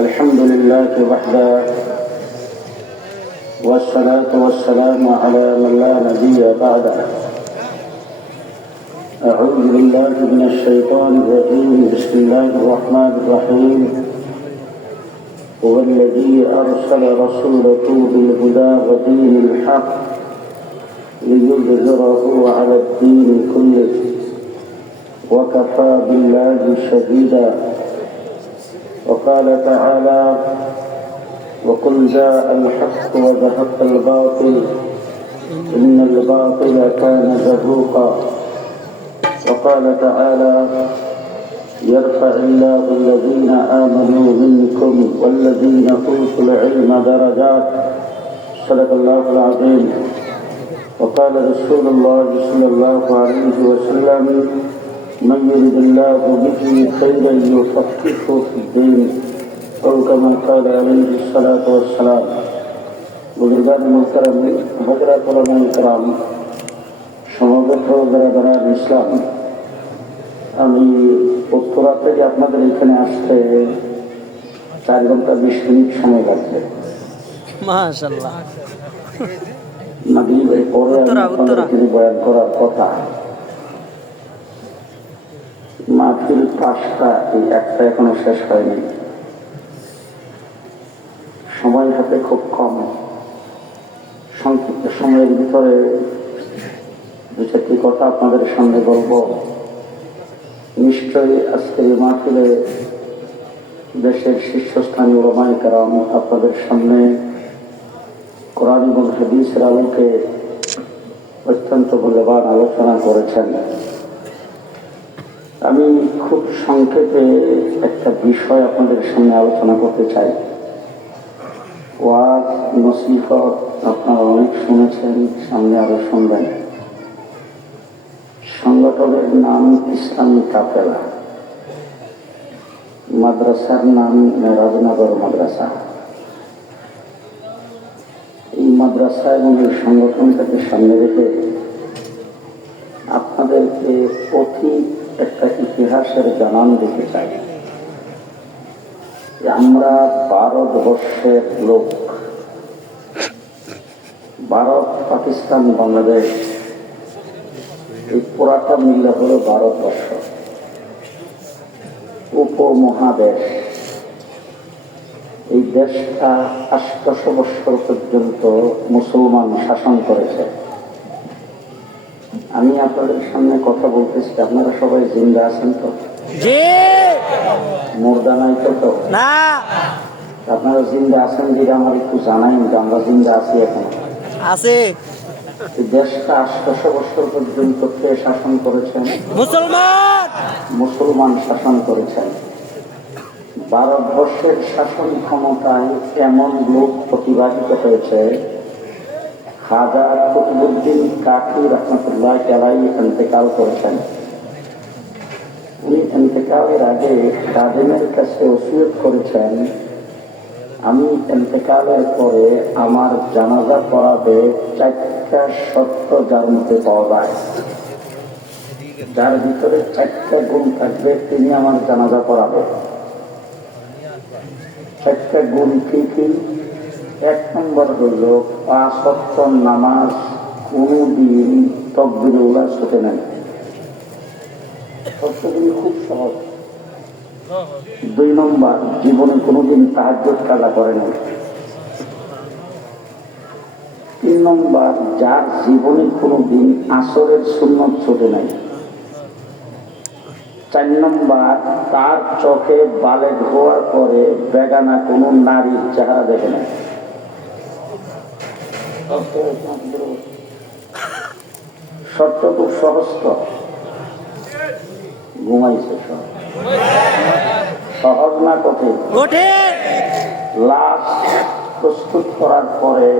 الحمد لله وحده والصلاة والسلام على من لا نبي بعده. أعوذ بالله من الشيطان الرجيم. بسم الله الرحمن الرحيم. هو الذي أرسل رسوله بالهدى ودين الحق ليظهره على الدين كله وكفى بالله شهيدا. وقال تعالى: وقل جاء الحق وزهق الباطل إن الباطل كان زهوقا. وقال تعالى: يرفع الله الذين آمنوا منكم والذين أوتوا العلم درجات. صدق الله العظيم. وقال رسول الله صلى الله عليه وسلم: من يرد الله به خيرا يفقهه في الدين أو كما قال عليه الصلاة والسلام. বুজুর্গান মুহতারাম, হযরত উলামায়ে কেরাম, সমবেত বিরাদরান ইসলাম, আমি উত্তরা থেকে আপনাদের এখানে আসতে 4 ঘন্টা 20 মিনিট সময় লাগবে। মাশাআল্লাহ। মাগরিবের পরে আপনাদের বয়ান করার কথা। মাহফিল 5টা, এই একটা এখনো শেষ হয়নি। সময় হাতে খুব কম। সংক্ষিপ্ত সময়ের ভিতরে 2-4টি কথা আপনাদের সামনে বলবো। নিশ্চয়ই আজকের এই মাহফিলে দেশের শীর্ষস্থানীয় উলামায়ে কেরাম আপনাদের সামনে কোরআন এবং হাদিসের আলোকে অত্যন্ত মূল্যবান আলোচনা করেছেন। আমি খুব সংক্ষেপে একটা বিষয় আপনাদের সামনে আলোচনা করতে চাই। ওয়াজ নসিহত আপনারা অনেক শুনেছেন, সামনে আরো শুনবেন। সংগঠনের নাম ইসলামী কাফেলা, মাদ্রাসার নাম মেরাজনগর মাদ্রাসা। এই মাদ্রাসা এবং এই সংগঠনটাকে সামনে রেখে আপনাদেরকে অতীত একটা ইতিহাসের জানান দিতে চাই। আমরা ভারতবর্ষের লোক। ভারত, পাকিস্তান, বাংলাদেশ, এই পুরাটা মিলে হলো ভারতবর্ষ, উপমহাদেশ। এই দেশটা 800 বছর পর্যন্ত মুসলমান শাসন করেছে। আমি আপনাদের সামনে কথা বলতেছি, আপনারা সবাই জিন্দা আছেন তো? মুর্দা নাই তো? না, আপনারা জিন্দা আছেন যেটা আমার একটু জানাই, আমরা জিন্দা আছি এখন আছে। দেশটা 800 বছর পর্যন্ত কে শাসন করেছেন? মুসলমান শাসন করেছেন। ভারতবর্ষের শাসন ক্ষমতায় এমন লোক প্রতিবাহিত হয়েছে। খাজা কুতুবউদ্দিন কাকি রহমতুল্লাহ আলাইহি ইন্তেকাল করেছেন। উনি ইন্তেকালের আগে খাদেমের কাছে ওসিয়ত করেছেন, আমি ইন্তেকালের পরে আমার জানাজা পড়াবে 4টা শর্ত যার মধ্যে পাওয়া যায়। যার ভিতরে 4টা গুণ থাকবে তিনি আমার জানাজা পড়াবে। 4টা গুণ কি কি? 1 নম্বর হইল 5 ওয়াক্ত নামাজ কোনদিন তাকবীরে উলা ছুটে নেন। শর্তগুলি খুব সহজ। 2 নম্বর, জীবনে কোনোদিন তাহাজ্জুদ কাজা করে নাই। 3 নম্বর, যার জীবনে কোনোদিন আসরের সুন্নত ছুটে নাই। 4 নম্বর, তার চোখে বালেগ হওয়ার পরে বেগানা কোনো নারীর চেহারা দেখে নাই। শর্ত খুব সহজ তো, ঘুমাইছে সব। সহজ না কঠিন? লাশ প্রস্তুত করার পরে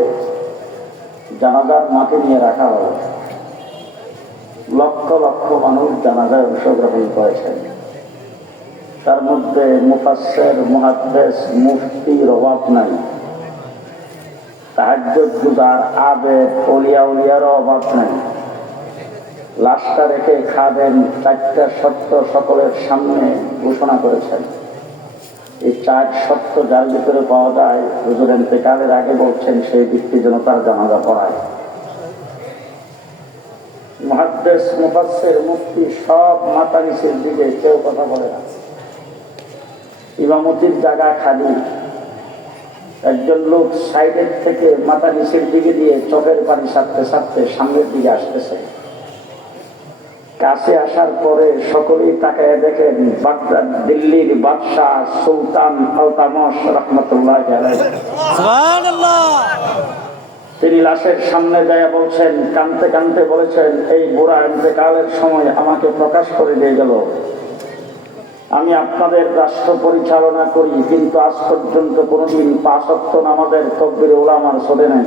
জানাজার মাঠে নিয়ে রাখা হবে। লক্ষ লক্ষ মানুষ জানাজায় অংশগ্রহণ করেছেন। তার মধ্যে মুফাসসির, মুহাদ্দিস, মুফতির অভাব নাই। তাহাজ্জুদ গুজার, আবেদ, ওলিয়া উলিয়ারও অভাব নাই। লাশটা রেখে খাদেম 4টা শর্ত সকলের সামনে ঘোষণা করেছেন। এই 4 সত্য যার ভিতরে পাওয়া যায়, হুজুর ইন্তেকালের আগে বলছেন সেই ব্যক্তি যেন তার জানাজা পড়ায়। মুহাদ্দিস, মুফাসসির, মুফতি সব মাথা নিচের দিকে, কেউ কথা বলে না। ইমামতির জায়গা খালি, একজন লোক সাইডের থেকে মাথা নিচের দিকে দিয়ে চোখের পানি সারতে সারতে সামনের দিকে আসতেছে। কাছে আসার পরে সকলেই তাকায় দেখেন বাগদাদ দিল্লির বাদশাহ সুলতান আলতামশ রহমতুল্লাহ আলাইহি। সুবহানাল্লাহ। তিনি লাশের সামনে যায় বলছেন, কাঁদতে কাঁদতে বলেছেন, এই বুড়া ইন্তেকালের সময় আমাকে প্রকাশ করে দিয়ে গেল। আমি আপনাদের রাষ্ট্র পরিচালনা করি, কিন্তু আজ পর্যন্ত কোনোদিন 5 ওয়াক্ত নামাজের তাকবীরে উলামার শোনে নাই।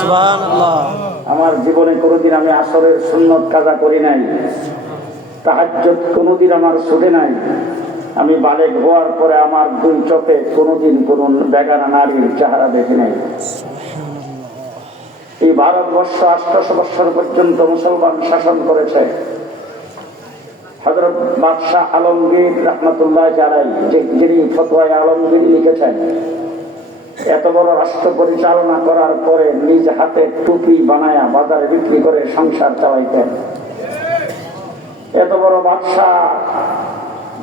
সুবহানাল্লাহ। আমার জীবনে কোনোদিন আমি আসরের সুন্নত কাজা করি নাই, তাহাজ্জুদ কোনোদিন আমার ছুটে নাই। আমি বালেগ হওয়ার পরে আমার 2 চোখে কোনোদিন কোনো বেগানা নারীর চেহারা দেখি নাই। এই ভারতবর্ষ 800 বছর পর্যন্ত মুসলমান শাসন করেছে। হযরত বাদশাহ আলমগীর রহমতুল্লাহ আলাইহি, যিনি ফতোয়ায়ে আলমগীর লিখেছেন, এত বড় রাষ্ট্র পরিচালনা করার পরে নিজ হাতে টুপি বানায়া বাজারে বিক্রি করে সংসার চালাইতেন। এত বড় বাদশাহ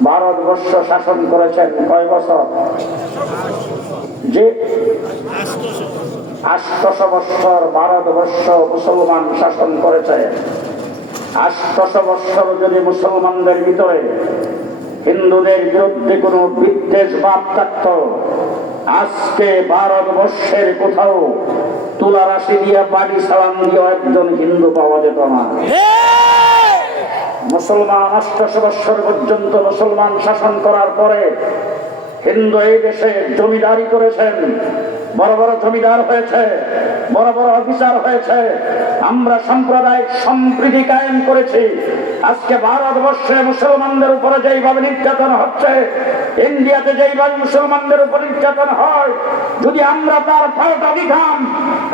ভারতবর্ষ শাসন করেছেন কয় বছর? যে 800 বছর ভারতবর্ষ মুসলমান শাসন করেছে। 800 বছর যদি মুসলমানদের ভিতরে হিন্দুদের বিরুদ্ধে কোনো বিদ্বেষ ভাব থাকত, আজকে ভারতবর্ষের কোথাও তুলা রাশি দিয়া বাড়ি সালাম দিয়ে একজন হিন্দু পাওয়া যেত না। মুসলমান 800 বছর পর্যন্ত মুসলমান শাসন করার পরে হিন্দু এই দেশে জমিদারি করেছেন, বড় বড় জমিদার হয়েছে, বড় বড় অফিসার হয়েছে। আমরা সাম্প্রদায়িক সম্প্রীতি কায়েম করেছি। আজকে ভারতবর্ষে মুসলমানদের উপরে যেইভাবে নির্যাতন হচ্ছে, ইন্ডিয়াতে যেইভাবে মুসলমানদের উপর নির্যাতন হয়, যদি আমরা তার পাল্টা দিতাম,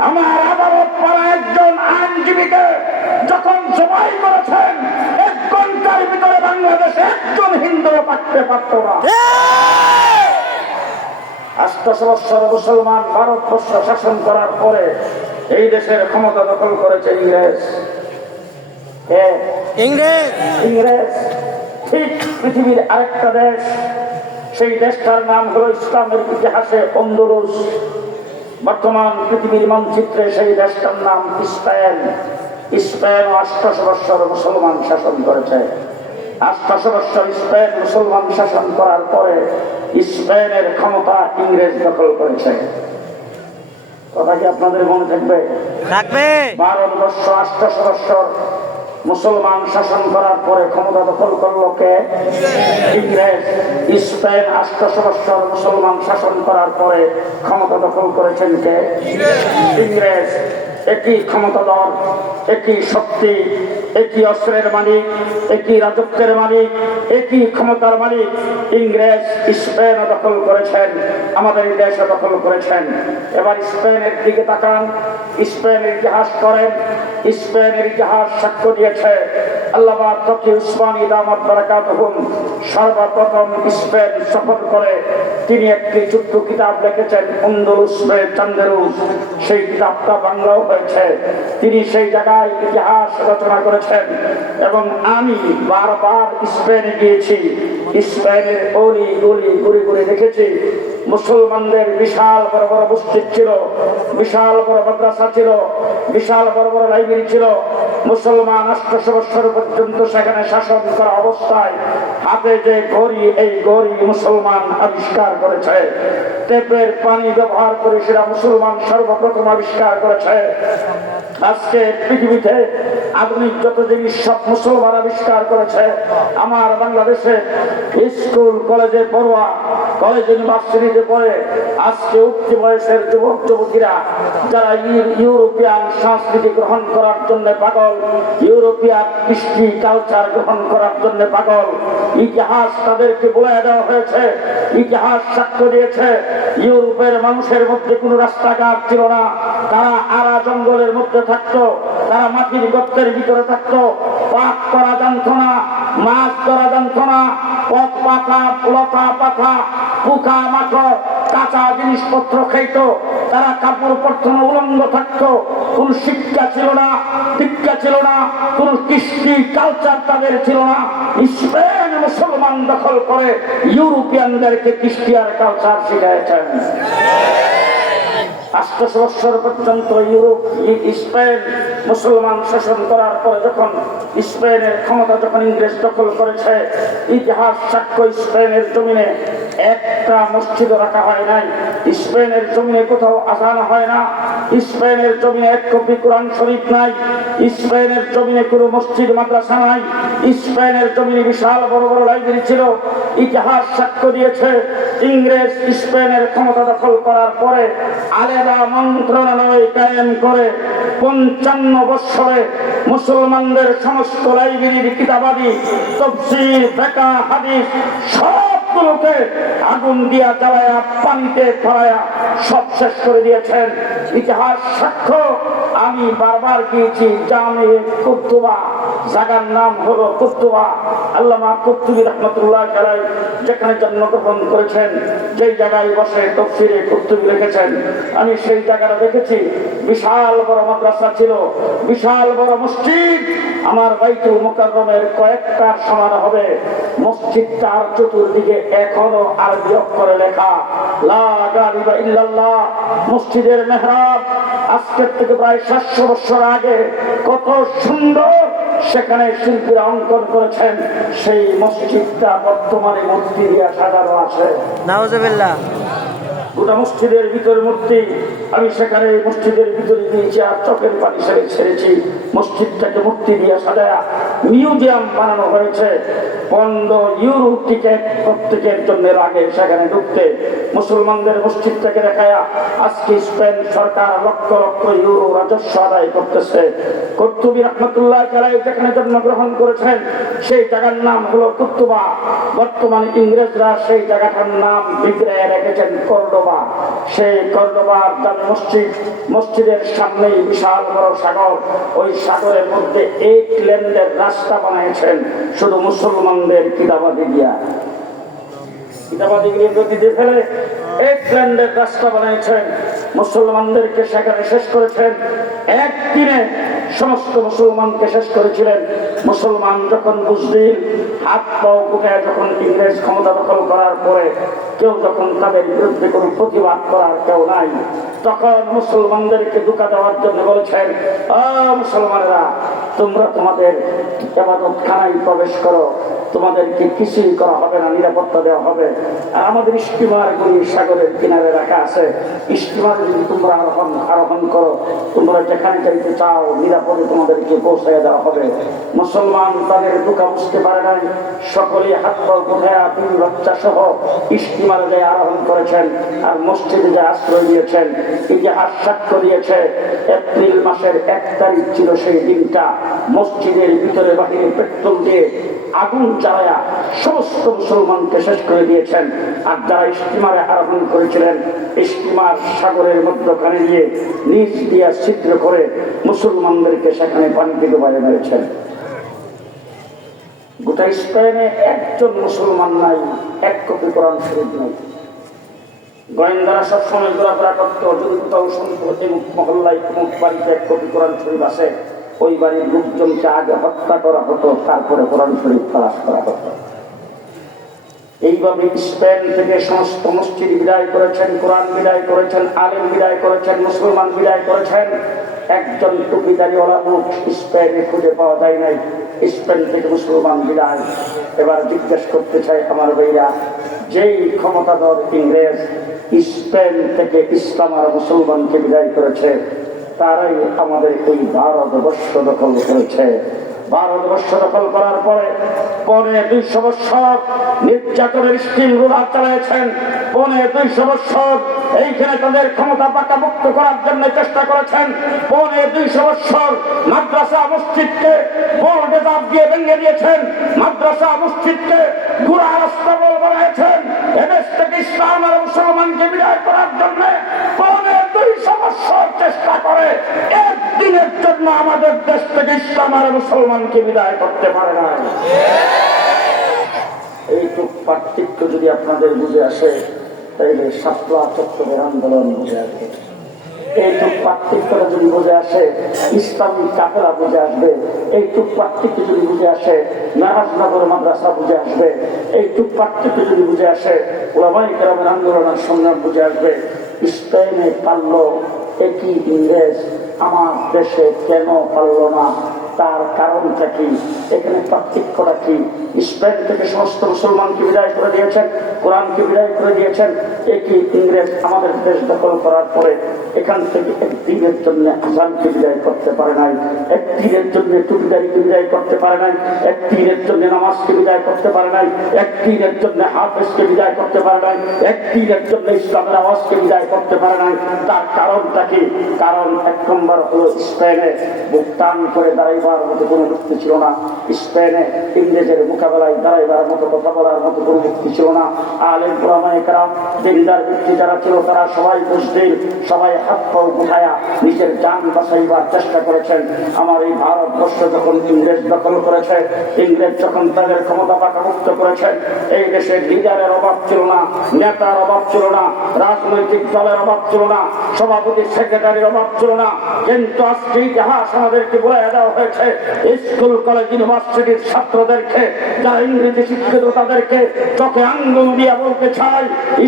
আমার আদালত পাড়া একজন আইনজীবীকে যখন জবাই করেছেন, 1 ঘন্টার ভিতরে বাংলাদেশে একজন হিন্দু থাকতে পারত না। 800 বছর মুসলমান ভারতবর্ষ শাসন করার পরে এই দেশের ক্ষমতা দখল করেছে ইংরেজ। ইংরেজ ঠিক পৃথিবীর আরেকটা দেশ, সেই দেশটার নাম হলো ইসলামের ইতিহাসে আন্দলুস। বর্তমান পৃথিবীর মানচিত্রে সেই দেশটার নাম স্পেন। স্পেন 800 বছর মুসলমান শাসন করেছে। 800 বছর স্পেন মুসলমান শাসন করার পরে স্পেনের ক্ষমতা ইংরেজ দখল করেছে। কথা কি আপনাদের মনে থাকবে? ভারতবর্ষ 800 বছর মুসলমান শাসন করার পরে ক্ষমতা দখল করলো কে? ইংরেজ। স্পেন 800 বছর মুসলমান শাসন করার পরে ক্ষমতা দখল করেছেন কে? ইংরেজ। একই ক্ষমতাধর, একই শক্তি, একই অস্ত্রের মালিক, একই রাজত্বের মালিক, একই ক্ষমতার মালিক। ইংরেজ স্পেন দখল করেছেন, আমাদের দেশে দখল করেছেন। এবার স্পেনের দিকে তাকান, স্পেনের ইতিহাস করেন। স্পেনের ইতিহাস সাক্ষ্য দিয়েছে আল্লামা তকি উসমানী দামাত বারাকাতুহুম সর্বপ্রথম স্পেন সফর করে তিনি একটি ছোট্ট কিতাব লিখেছেন, আন্দলুস চান্দেরুস। সেই কিতাবটা বাংলাও হয়েছে। তিনি সেই জায়গায় ইতিহাস রচনা করেছেন এবং আমি বারবার স্পেনে গিয়েছি। স্পেনের অলি গলি ঘুরে ঘুরে দেখেছি মুসলমানদের বিশাল বড় বড় মসজিদ ছিল, বিশাল বড় মাদ্রাসা ছিল, বিশাল বড় বড় লাইব্রেরি ছিল। মুসলমান 800 বছর পর্যন্ত সেখানে শাসন করা অবস্থায় হাতে যে ঘড়ি, এই ঘড়ি মুসলমান আবিষ্কার করেছে। টেপের পানি ব্যবহার করে সেটা মুসলমান সর্বপ্রথম আবিষ্কার করেছে। আজকে পৃথিবীতে আধুনিক যত জিনিস সব মুসলমান আবিষ্কার করেছে। আমার বাংলাদেশে স্কুল কলেজে পড়ুয়া, কলেজ ইউনিভার্সিটিতে পড়ে আজকে উচ্চ বয়সের যুবক যুবতীরা যারা ইউরোপিয়ান সংস্কৃতি গ্রহণ করার জন্য পাগল, ইউরোপিয়ান কৃষ্টি কালচার গ্রহণ করার জন্য পাগল। ইতিহাস তাদেরকে বলে দেওয়া হয়েছে, ইতিহাস সাক্ষ্য দিয়েছে ইউরোপের মানুষের মধ্যে কোনো রাস্তাঘাট ছিল না। তারা আরা জঙ্গলের মধ্যে থাকতো, তারা মাটির গর্তের ভিতরে থাকতো, পাক করা জানতো না, মাছ ধরা যন্ত্রণা, পথ পাতা, লতা পাতা, পোকা মাকড়, কাঁচা জিনিসপত্র খাইতো, তারা কাপড় পরত না, উলঙ্গ থাকতো, কোন শিক্ষা ছিল না, দীক্ষা ছিল না, কোন কৃষ্টি কালচার তাদের ছিল না। স্পেন মুসলমান দখল করে ইউরোপিয়ানদেরকে খ্রিস্টিয়ান কালচার শিখাইছেন। 800 বছর পর্যন্ত স্পেন মুসলমান শাসন করার পরে যখন স্পেনের ক্ষমতা যখন ইংরেজ দখল করেছে, ইতিহাস সাক্ষ্য স্পেনের জমিনে একটা মসজিদ রাখা হয় নাই, স্পেনের জমিনে কোথাও আজান হয় না, স্পেনের জমিনে এক কপি কোরআন শরীফ নাই, স্পেনের জমিনে কোনো মসজিদ মাদ্রাসা নাই, স্পেনের জমিনে বিশাল বড় বড় লাইব্রেরি ছিল। ইতিহাস সাক্ষ্য দিয়েছে ইংরেজ স্পেনের ক্ষমতা দখল করার পরে আলাদা মন্ত্রণালয় কায়েম করে 55 বছরে মুসলমানদের সমস্ত লাইব্রেরির কিতাবাদি, তাফসীর, ফিকহ, হাদিস সবগুলোকে আগুন দিয়া জ্বালায়া পানিতে ফেলায়া সব শেষ করে দিয়েছেন। ইতিহাস সাক্ষ্য, আমি বারবার গিয়েছি জামে কুতুবা, জায়গার নাম হলো কুতুবা। আল্লামা কুতুবী রাহমাতুল্লাহ আলাইহি যেখানে জন্মগ্রহণ করেছেন, যেই জায়গায় বসে তাফসীরে কুতুবী লিখেছেন, আমি সেই জায়গাটা দেখেছি। বিশাল বড় মাদ্রাসা ছিল, বিশাল বড় মসজিদ, আমার বাইতুল মুকাররমের কয়েকটার সমান হবে। মসজিদটার চতুর্দিকে এখনো আরবি অক্ষরে লেখা লা গালিবা ইল্লাল্লাহ। মসজিদের মেহরাব আজকের থেকে প্রায় 700 বছর আগে কত সুন্দর সেখানে শিল্পীরা অঙ্কন করেছেন, সেই মসজিদটা বর্তমানে মূর্তি দিয়ে সাজানো আছে। নাউজুবিল্লাহ। গোটা মসজিদের ভিতরে মূর্তি। আমি সেখানে মসজিদের ভিতরে দিয়েছি আর চোখের পানি ছেড়েছি। মসজিদটাকে মূর্তি দিয়ে সাজায়া মিউজিয়াম বানানো হয়েছে। 15 ইউরো টিকিট প্রত্যেকের জন্য লাগে সেখানে ঢুকতে। মুসলমানদের মসজিদটাকে দেখায়া আজকে স্পেন সরকার লক্ষ লক্ষ ইউরো রাজস্ব আদায় করতেছে। কুতুবী রাহমাতুল্লাহ আলাইহি যেখানে জন্মগ্রহণ করেছেন, সেই জায়গার নাম হলো কুতুবা। বর্তমানে ইংরেজরা সেই জায়গাটার নাম বিগড়ে রেখেছেন কর্ডোবা। সেই কর্ডোবার জামে মসজিদ, মসজিদের সামনেই বিশাল বড় সাগর। ওই সাগরের মধ্যে 8 লেনের রাস্তা বানিয়েছেন শুধু মুসলমানদের কিতাবাদি গিয়া, কিতাবাদিগিরি নদীতে ফেলে 8 লেনের রাস্তা বানিয়েছেন। মুসলমানদেরকে সেখানে শেষ করেছেন। একদিনে সমস্ত মুসলমানকে শেষ করেছিলেন। মুসলমান যখন বুঝদিন হাত পাও গুটায় যখন ইংরেজ ক্ষমতা দখল করার পরে কেউ যখন তাদের বিরুদ্ধে কোনো প্রতিবাদ করার কেউ নাই, তখন মুসলমানদেরকে ধোঁকা দেওয়ার জন্য বলেছেন, মুসলমানেরা তোমরা তোমাদের ইবাদতখানায় প্রবেশ করো, তোমাদেরকে কিছুই করা হবে না, নিরাপত্তা দেওয়া হবে। আর আমাদের স্টিমারগুলি সাগরের কিনারে রাখা আছে, স্টিমারে যদি তোমরা আরোহণ করো, তোমরা যেখানে যাইতে চাও নিরাপদে তোমাদেরকে পৌঁছাইয়া দেওয়া হবে। মুসলমান তাদের ধোঁকা বুঝতে পারে নাই, সকলেই হাত পা কোথায় 3 বাচ্চা সহ স্টিমারে যায় আরোহণ করেছেন আর মসজিদে যায় আশ্রয় দিয়েছেন। ইতিহাস সাক্ষ্য দিয়েছে এপ্রিল মাসের 1 তারিখ ছিল সেই দিনটা। মসজিদের ভিতরে বাহিরে পেট্রোল দিয়ে আগুন জ্বালায়া সমস্ত মুসলমানকে শেষ করে দিয়েছেন। আর যারা স্টিমারে আরোহণ করেছিলেন, স্টিমার সাগরের মধ্যখানে গিয়ে নিচ দিয়া ছিদ্র করে মুসলমানদেরকে সেখানে পানি থেকে বাইরে মেরেছেন। গোটা স্পেনে একজন মুসলমান নাই, 1 কপি কোরআন শরীফ নাই। গোয়েন্দারা সবসময় ঘোরাফেরা করত, যদি কোথাও শুনতো মহল্লায় বাড়িতে 1 কপি কোরআন শরীফ আছে, ওই বাড়ির লোকজনকে আগে হত্যা করা হতো, তারপরে কোরআন শরীফ তালাশ করা হতো। এইভাবে স্পেন থেকে সমস্ত মসজিদ বিদায় করেছেন, কোরআন বিদায় করেছেন, আলেম বিদায় করেছেন, মুসলমান বিদায় করেছেন। একজন টুপিদারিওয়ালা লোক স্পেনে খুঁজে পাওয়া যায় নাই। স্পেন থেকে মুসলমান বিদায়। এবার জিজ্ঞেস করতে চাই আমার ভাইরা, যেই ক্ষমতাধর ইংরেজ স্পেন থেকে ইসলাম আর মুসলমানকে বিদায় করেছে, তারাই আমাদের এই ভারতবর্ষ দখল করেছে। ভারতবর্ষ দখল করার পরে 250 বছর নির্যাতনের স্টিম রোলার চালিয়েছেন। 250 বছর এইখানে তাদের ক্ষমতা পাকাপোক্ত করার জন্য চেষ্টা করেছেন। 250 বছর মাদ্রাসা মসজিদকে বোর্ডে দাব দিয়ে ভেঙে দিয়েছেন। মাদ্রাসা মসজিদকে ঘোড়া রাস্তা বল বানিয়েছেন। এদেশ থেকে ইসলাম আর মুসলমানকে বিদায় করার জন্য 250 বছর চেষ্টা করে একদিনের জন্য আমাদের দেশ থেকে ইসলাম আর মুসলমানকে বিদায় করতে পারে না। এইটুক পার্থক্য যদি আপনাদের বুঝে আসে তাইলে শাপলা চত্বরের আন্দোলন বুঝে আসবে। এইটুক পার্থক্যটা যদি বুঝে আসে ইসলামী কাফেলা বুঝে আসবে। এইটুক পার্থক্য যদি বুঝে আসে নারাজনগর মাদ্রাসা বুঝে আসবে। এইটুক পার্থক্য যদি বুঝে আসে ওলামায়ে কেরামের আন্দোলনের সংগ্রাম বুঝে আসবে। স্পেনে পারল একই ইংরেজ, আমার দেশে কেন পারল না? তার কারণটা কি? এখানে পার্থক্যটা কি? স্পেন থেকে সমস্ত মুসলমানকে বিদায় করে দিয়েছেন, কোরআনকে বিদায় করে দিয়েছেন। একই ইংরেজ আমাদের দেশ দখল করার পরে এখান থেকে একদিনের জন্য আজানকে বিদায় করতে পারে নাই, একদিনের জন্য টুপিদারিকে বিদায় করতে পারে নাই, একদিনের জন্য নামাজকে বিদায় করতে পারে নাই, একদিনের জন্য হাফেজকে বিদায় করতে পারে নাই, একদিনের জন্য ইসলামের আওয়াজকে বিদায় করতে পারে নাই। তার কারণটা কি? কারণ এক নম্বর হলো স্পেনে বুক টান করে দাঁড়াইবার মতো কোনো মুক্তি ছিল না। স্পেনে ইংরেজের মোকাবেলায় দাঁড়াইবার মতো, কথা বলার মতো কোনো মুক্তি ছিল না। আলেম ওলামায়ে কেরাম দিনদার ব্যক্তি যারা ছিল তারা সবাই বুঝতেন, সবাই হাত পাও উঠায়া নিজের জান বাঁচাইবার চেষ্টা করেছেন। আমার এই ভারতবর্ষ যখন ইংরেজ দখল করেছে, ইংরেজ যখন তাদের ক্ষমতা পাকামুক্ত করেছেন, এই দেশের লিডারের অভাব ছিল না, নেতার অভাব ছিল না, রাজনৈতিক দলের অভাব ছিল না, সভাপতি সেক্রেটারির অভাব ছিল না। কিন্তু আজকে ইতিহাস আমাদেরকে বলে দেওয়া হয়েছে, স্কুল কলেজ ইউনিভার্সিটির ছাত্রদেরকে যারা ইংরেজি শিক্ষিত তাদেরকে চোখে আঙ্গুল দিয়ে বলতে চাই,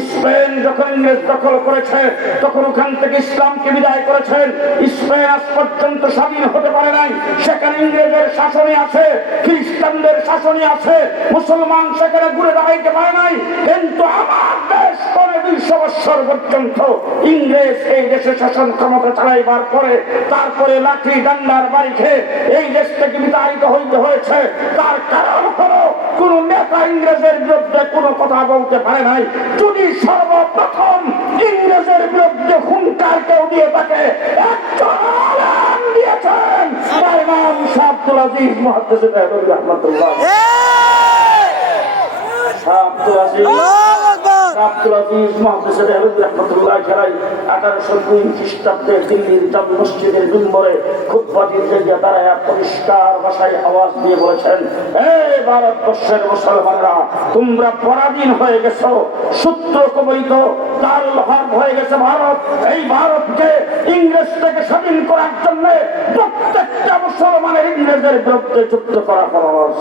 স্পেন যখন ইংরেজ দখল করেছে তখন ওখান থেকে ইসলামকে বিদায় করেছেন। স্পেন আজ পর্যন্ত স্বাধীন হতে পারে নাই, সেখানে ইংরেজের শাসনে আছে, খ্রিস্টানদের শাসনে আছে, মুসলমান সেখানে ঘুরে দাঁড়াইতে পারে নাই। কিন্তু আমার দেশ পরে 200 বছর পর্যন্ত ইংরেজ এই দেশে শাসন ক্ষমতা চালাইবার পরে তারপরে লাঠি ডান্ডার বাড়ি খেয়ে এই দেশ থেকে বিতাড়িত হইতে হয়েছে। তার কারণ হলো কোন নেতা ইংরেজের বিরুদ্ধে কোনো কথা বলতে পারে নাই। যদি সর্বপ্রথম ইংরেজের বিরুদ্ধে হুঙ্কার কেউ দিয়ে থাকে, একজন আলেম দিয়েছেন, তার নাম শাহ আব্দুল আজিজ মুহাদ্দিস রাহমাতুল্লাহ। শাহ আব্দুল আজিজ আব্দুল আজিজ মুহাদ্দিস রাহমাতুল্লাহ আলাইহি 1802 খ্রিস্টাব্দে দিল্লির জামে মসজিদের মিম্বরে খুতবা দিতে গিয়ে দাঁড়ায় পরিষ্কার ভাষায় আওয়াজ দিয়ে বলেছেন, এই ভারতবর্ষের মুসলমানরা, তোমরা পরাধীন হয়ে গেছো, সূত্র কবলিত দারুল হারব হয়ে গেছে ভারত। এই ভারতকে ইংরেজ থেকে স্বাধীন করার জন্য প্রত্যেকটা মুসলমানের ইংরেজের বিরুদ্ধে যুদ্ধ করা ফরজ।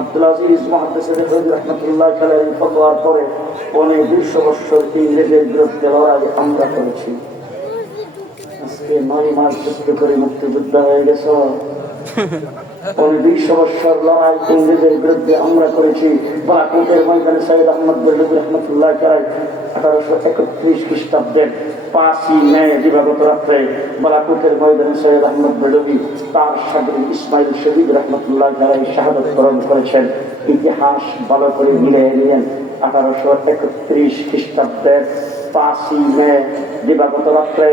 আব্দুল আজিজ মুহাদ্দিস রাহমাতুল্লাহ আলাইহি ফতোয়ার পরে 200 বছর ইংরেজের বিরুদ্ধে লড়াই আমরা করেছি। আজকে 9 মাস যুদ্ধ করে মুক্তিযুদ্ধ হয়ে গেছে। 200 বছর লড়াই ইংরেজের বিরুদ্ধে আমরা করেছি। বালাকোটের ময়দানে সৈয়দ আহমদ বেরলভী রাহমাতুল্লাহ আলাইহি 1831 খ্রিস্টাব্দের 5ই মে দিবাগত রাত্রে বালাকোটের ময়দানে সৈয়দ আহমদ বেরলভী তার শাগির্দ ইসমাইল শহীদ রাহমাতুল্লাহ আলাইহি শাহাদাত বরণ করেছেন। ইতিহাস ভালো করে মিলিয়ে নিলেন। 1831 খ্রিস্টাব্দের 5ই মে দিবাগত রাত্রে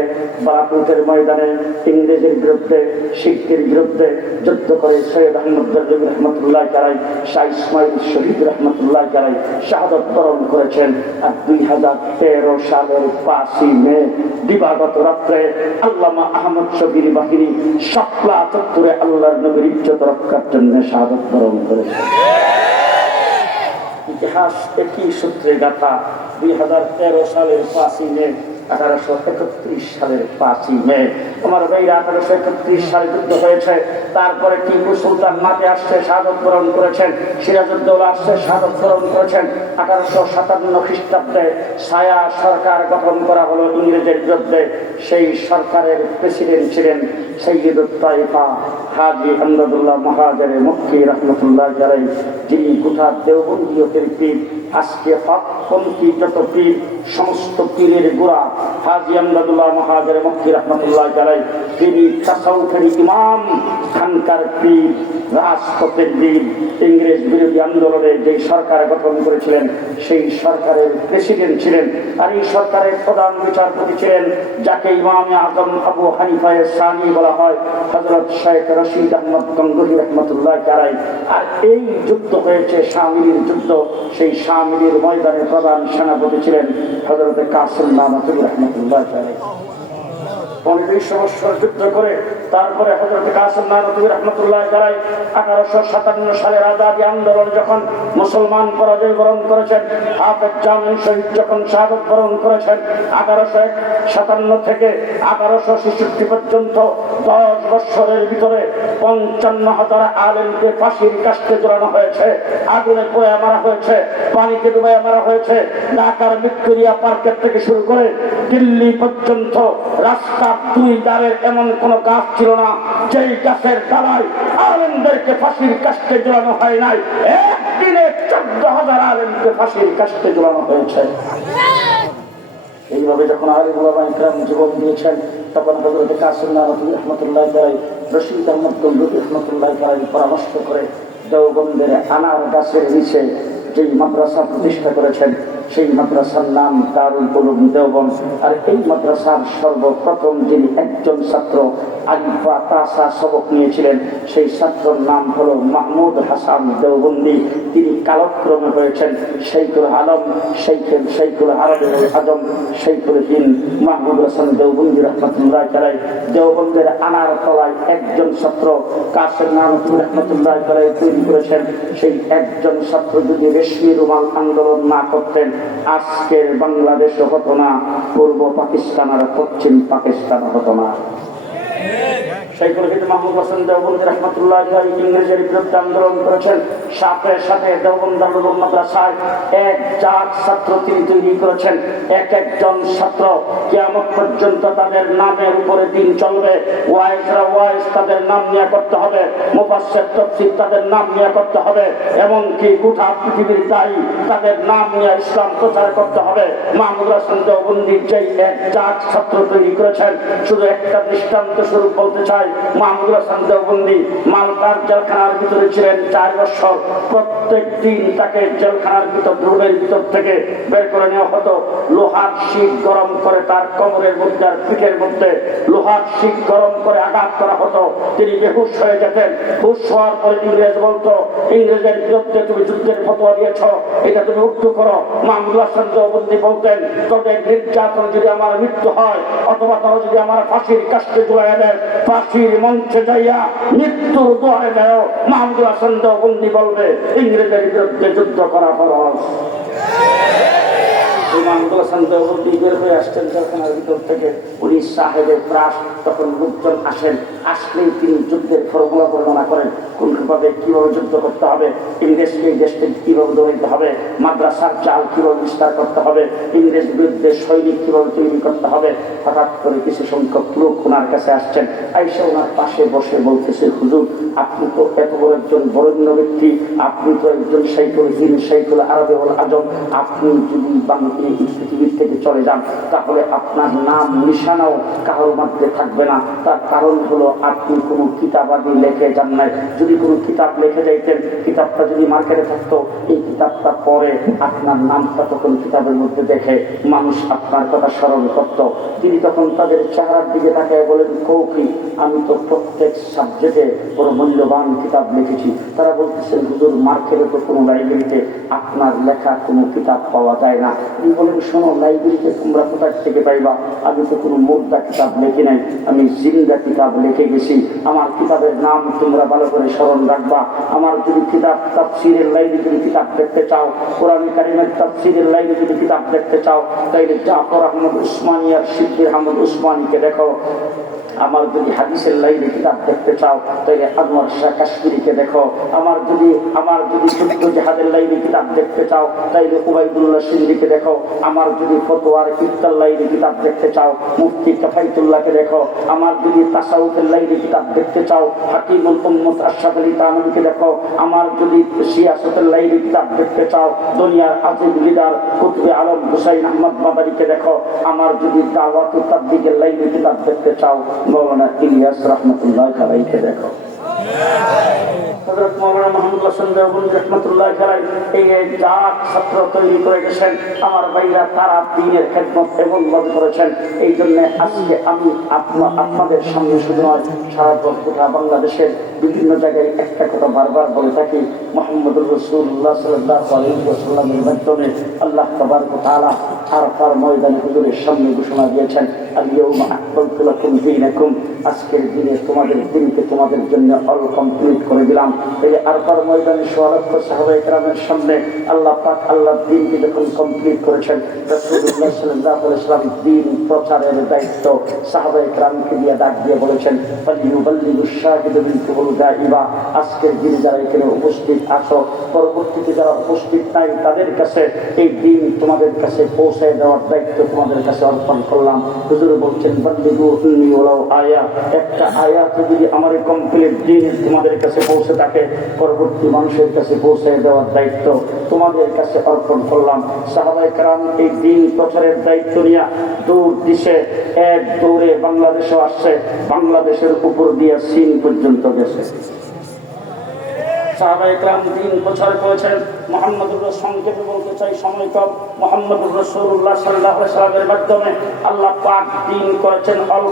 বালাকোটের ময়দানে ইংরেজের বিরুদ্ধে, শিখদের বিরুদ্ধে যুদ্ধ করে সৈয়দ আহমদ বেরলভী রাহমাতুল্লাহ আলাইহি, শাহ ইসমাইল শহীদ রাহমাতুল্লাহ আলাইহি শাহাদাত বরণ করেছেন। আর 2013 সালের 5ই মে দিবাগত রাত্রে আল্লামা আহমদ শফির বাহিনী শাপলা চত্বরে আল্লাহর নবীর ইজ্জত রক্ষার জন্য শাহাদাত বরণ করেছেন। ইতিহাস একই সূত্রে গাথা। 2013 সালের 5ই মে, 1831 সালের 5ই মে আমার ভাইরা 1831 সালে যুদ্ধ হয়েছে। তারপরে টিপু সুলতান মাঝে আসছে, শাহাদাত বরণ করেছেন। সিরাজউদ্দৌলা আসছে, শাহাদাত বরণ করেছেন। 1857 খ্রিস্টাব্দে ছায়া সরকার গঠন করা হলো ইংরেজের বিরুদ্ধে। সেই সরকারের প্রেসিডেন্ট ছিলেন সৈয়দুত তায়েফা হাজী আমদাদুল্লাহ মহাজের মক্কি রাহমাতুল্লাহ আলাইহি, যিনি গোটা দেওবন্দীয়তের পীর। আজকে পাকপন্থী যত পীর, সমস্ত পীরের গোড়া হাজী আমদাদুল্লাহ মহাজের মক্কি রাহমাতুল্লাহ আলাইহি। তিনি তাসাউফের ইমাম, খানকার পীর, রাজপথের বীর। ইংরেজ বিরোধী আন্দোলনে যে সরকার গঠন করেছিলেন সেই সরকারের প্রেসিডেন্ট ছিলেন। আর এই সরকারের প্রধান বিচারপতি ছিলেন যাকে ইমামে আজম আবু হানিফা সানি বলা হয়, হযরত শেখ রশিদ আহমদ গঙ্গোহী রাহমাতুল্লাহ আলাইহি। আর এই যুদ্ধ হয়েছে শামিলির যুদ্ধ। সেই শামিলির ময়দানে প্রধান সেনাপতি ছিলেন হযরত কাসিম নামাতুল রাহমাতুল্লাহ আলাইহি। 19 বছর যুদ্ধ করে তারপরে হযরত কাসিম নানতুবী রাহমাতুল্লাহ আলাইহি 1857 সালের আজাদী আন্দোলন যখন মুসলমান পরাজয় বরণ করেছেন, হাফেজ জামিল শহীদ যখন শাহাদাত বরণ করেছেন, 1857 থেকে 1866 পর্যন্ত 10 বছরের ভিতরে 55,000 আলেমকে ফাঁসির কাস্টে ঝোলানো হয়েছে, আগুনে পোড়া মারা হয়েছে, পানিতে ডুবাইয়া মারা হয়েছে। ঢাকার ভিক্টোরিয়া পার্কের থেকে শুরু করে দিল্লি পর্যন্ত রাস্তার 2 ধারের এমন কোন গাছ ছিল না যেই গাছের তলায় আলেমদেরকে ফাঁসির কাস্টে ঝোলানো হয় নাই। একদিনে 14,000 আলেমকে ফাঁসির কাস্টে ঝোলানো হয়েছে। এইভাবে যখন আলেম ওলামা ইকরাম জীবন দিয়েছেন, তখন হযরত কাসিম নানতুবী রাহমাতুল্লাহ আলাইহি রশিদ আহমদ গঙ্গোহী রাহমাতুল্লাহ আলাইহি পরামর্শ করে দেওবন্দের আনার গাছের নিচে যেই মাদ্রাসা প্রতিষ্ঠা করেছেন, সেই মাদ্রাসার নাম দারুল উলুম দেওবন্দ। আর এই মাদ্রাসার সর্বপ্রথম যিনি একজন ছাত্র আলিফা তাসা সবক নিয়েছিলেন, সেই ছাত্রর নাম হলো মাহমুদ হাসান দেওবন্দি। তিনি কালক্রমে হয়েছেন শাইখুল আলম, শাইখুল আরবি আজম, শাইখুল হিন্দ মাহমুদ হাসান দেওবন্দি রাহমাতুল্লাহ আলাইহি। দেওবন্দের আনার তলায় একজন ছাত্র কাসিম নানতুবী রাহমাতুল্লাহ আলাইহি তৈরি করেছেন। সেই একজন ছাত্র যদি রেশমি রুমাল আন্দোলন না করতেন, আজকের বাংলাদেশ হতো না, পূর্ব পাকিস্তান আর পশ্চিম পাকিস্তান হতো না। শাইখুল হিন্দ মাহমুদ হাসান দেওবন্দি রাহমাতুল্লাহ আলাইহি ইংরেজের বিরুদ্ধে আন্দোলন করেছেন। সাথে সাথে দেওবন্দ দারুল উলুম মাদ্রাসায় 1 জাত ছাত্র তিনি তৈরি করেছেন। একজন ছাত্র কিয়ামত পর্যন্ত তাদের নামের উপরে দিন চলবে। ওয়াইজরা ওয়াইজ তাদের নাম নিয়ে করতে হবে, মুফাসসির তাফসীর তাদের নাম নিয়ে করতে হবে, এমনকি গোটা পৃথিবীর দায়ী তাদের নাম নিয়ে ইসলাম প্রচার করতে হবে। মাহমুদ হাসান দেওবন্দি যেই 1 জাত ছাত্র তৈরি করেছেন, শুধু একটা দৃষ্টান্ত স্বরূপ বলতে চাই। মাহমুদ হাসান দেওবন্দি মালদার জেলখানার ভিতরে ছিলেন 4 বছর। প্রত্যেক দিন তাকে জেলখানার ভিতর রুমের ভিতর থেকে বের করে নেওয়া হতো। লোহার শিক গরম করে তার কোমরের মধ্যে আর পিঠের মধ্যে লোহার শিক গরম করে আঘাত করা হতো। তিনি বেহুশ হয়ে যেতেন। হুশ হওয়ার পরে ইংরেজ বলতো, ইংরেজের বিরুদ্ধে তুমি যুদ্ধের ফতোয়া দিয়েছ, এটা তুমি উঠু করো। মাহমুদ হাসান দেওবন্দি বলতেন, তোদের নির্যাতন যদি আমার মৃত্যু হয়, অথবা তারা যদি আমার ফাঁসির কাস্টে ঝুলাইয়া দেয়, ফাঁসির মঞ্চে যাইয়া মৃত্যুর দোয়ারে দেয়, মাহমুদ হাসান দেওবন্দি বলবে ইংরেজের বিরুদ্ধে যুদ্ধ করা ফরজ। মাহমুদ হাসান দেওবন্দি বের হয়ে আসছেন জেলখানার ভিতর থেকে। উনি সাহেবের প্রাস, তখন লোকজন আসেন। আসলেই তিনি যুদ্ধের ফর্মুলা বর্ণনা করেন, কোনভাবে কিভাবে যুদ্ধ করতে হবে, ইংরেজকে এই দেশ থেকে কিভাবে দৌড়াইতে হবে, মাদ্রাসার চাল কিভাবে বিস্তার করতে হবে, ইংরেজ বিরুদ্ধে সৈনিক কিভাবে তৈরি করতে হবে। হঠাৎ করে কিছু সংখ্যক লোক ওনার কাছে আসছেন। আইসা ওনার পাশে বসে বলতেছে, হুজুর আপনি তো এত বড় একজন বরেণ্য ব্যক্তি, আপনি তো একজন শাইখুল হিন্দ, শাইখুল আরবি ওয়াল আজম, আপনি যদি এই পৃথিবীর থেকে চলে যান, তাহলে আপনার নাম নিশানাও কারোর মধ্যে থাকবে না। তার কারণ হলো আপনি কোনো কিতাবাদি লেখে যান নাই। যদি কোনো কিতাব লিখে যাইতেন, কিতাবটা যদি মার্কেটে থাকতো, এই কিতাবটা পরে আপনার নামটা তখন কিতাবের মধ্যে দেখে মানুষ আপনার কথা স্মরণ করত। তিনি তখন তাদের চেহারার দিকে তাকায় বলেন, কৌকি আমি তো প্রত্যেক সাবজেক্টে বড় মূল্যবান কিতাব লিখেছি। তারা বলতেছেন, হুজুর মার্কেটে তো কোনো লাইব্রেরিতে আপনার লেখা কোনো কিতাব পাওয়া যায় না। তিনি বলেন, শোনো, লাইব্রেরিতে তোমরা কোথা থেকে পাইবা? আমি তো কোনো মুর্দা কিতাব লিখি নাই, আমি জিন্দা কিতাব লিখে গেছি। আমার কিতাবের নাম তোমরা ভালো করে স্মরণ রাখবা। আমার যদি কিতাব তাফসীরের লাইনে যদি কিতাব দেখতে চাও, কোরআন কারীমের তাফসীরের লাইনে যদি কিতাব দেখতে চাও, তাইলে জাফর আহমদ উসমানী আর শিববির আহমদ উসমানীকে দেখো। আমার যদি হাদিসের লাইনে কিতাব দেখতে চাও, তাইলে আনোয়ার শাহ কাশ্মীরিকে দেখো। আমার যদি যুদ্ধ জিহাদের লাইনে কিতাব দেখতে চাও, তাইলে উবাইদুল্লাহ সিন্দিকে দেখো। আমার যদি ফতোয়ার ইফতার লাইনে কিতাব দেখতে চাও, মুফতি কাফাইতুল্লাহকে দেখো। আমার যদি তাসাউফের লাইনে কিতাব দেখতে চাও, হাকিমুল উম্মত আশরাফ আলী তানভীকে দেখো। আমার যদি সিয়াসতের লাইনে কিতাব দেখতে চাও, দুনিয়ার আজিম লিডার কুতুবে আলম হুসাইন আহমদ মাদারীকে দেখো। আমার যদি দাওয়াত ও তাবলীগের লাইনে কিতাব দেখতে চাও, মৌলানা ইলিয়াস রহমতুল্লাহ আলাইহিকে দেখো। হযরত মাওলানা মাহমুদ হাসান দেওবন্দি রাহমাতুল্লাহ আলাইহি এই জাত ছাত্র তৈরি করে গেছেন। আমার ভাইরা তারা দ্বীনের খেদমত এবং বদ করেছেন। এই জন্য আজকে আমি আপনাদের সামনে শুধু নয়, সারা গোটা বাংলাদেশের বিভিন্ন জায়গায় একটা কথা বারবার বলে থাকি, মুহাম্মদুর রাসূলুল্লাহ সাল্লাল্লাহু আলাইহি ওয়াসাল্লামের মাধ্যমে আল্লাহ তাবারক ওয়া তাআলা আরাফার ময়দানে হুজুরের সামনে ঘোষণা দিয়েছেন, আল-ইয়াউমা আকমালতু লাকুম দীনাকুম, আজকের দিনে তোমাদের দিনকে তোমাদের জন্য অল কমপ্লিট করে দিলাম। এই আরাফার ময়দানে সোয়ালক্ষ সাহাবায়ে কেরামের সামনে আল্লাহ পাক আল্লাহর দিনকে যখন কমপ্লিট করেছেন, রাসূলুল্লাহ সাল্লাল্লাহু আলাইহি ওয়াসাল্লাম দিন প্রচারের দায়িত্ব সাহাবায়ে কেরামকে দিয়ে ডাক দিয়ে বলেছেন, ফালিয়ুবাল্লিগুশ শাহিদু মিনকুমুল গায়িবা, আজকের দিনে যারা এখানে উপস্থিত আছো, পরবর্তীতে যারা উপস্থিত নাই তাদের কাছে এই দিন তোমাদের কাছে পৌঁছে দেওয়ার দায়িত্ব তোমাদের কাছে অর্পণ করলাম। হুজুর বলছেন, বাল্লিগু উন্নি ওয়ালাউ আয়া, একটা আয়াত যদি আমার কমপ্লিট দিন তোমাদের কাছে পৌঁছে থাকে, পরবর্তী মানুষের কাছে পৌঁছে দেওয়ার দায়িত্ব তোমাদের কাছে অর্পণ করলাম। সাহাবায়ে কেরাম এই দিন প্রচারের দায়িত্ব নিয়ে দূর দিশে এক দৌড়ে বাংলাদেশও আসছে, বাংলাদেশের উপর দিয়ে চীন পর্যন্ত গেছে। সাহাবায়ে কেরাম দিন প্রচার করেছেন। মুহাম্মদুর রাসূল, সংক্ষেপে বলতে চাই, সময় কম, মুহাম্মদুর রাসূলুল্লাহ সাল্লাল্লাহু আলাইহি ওয়াসাল্লামের মাধ্যমে আল্লাহ পাক দিন করেছেন অল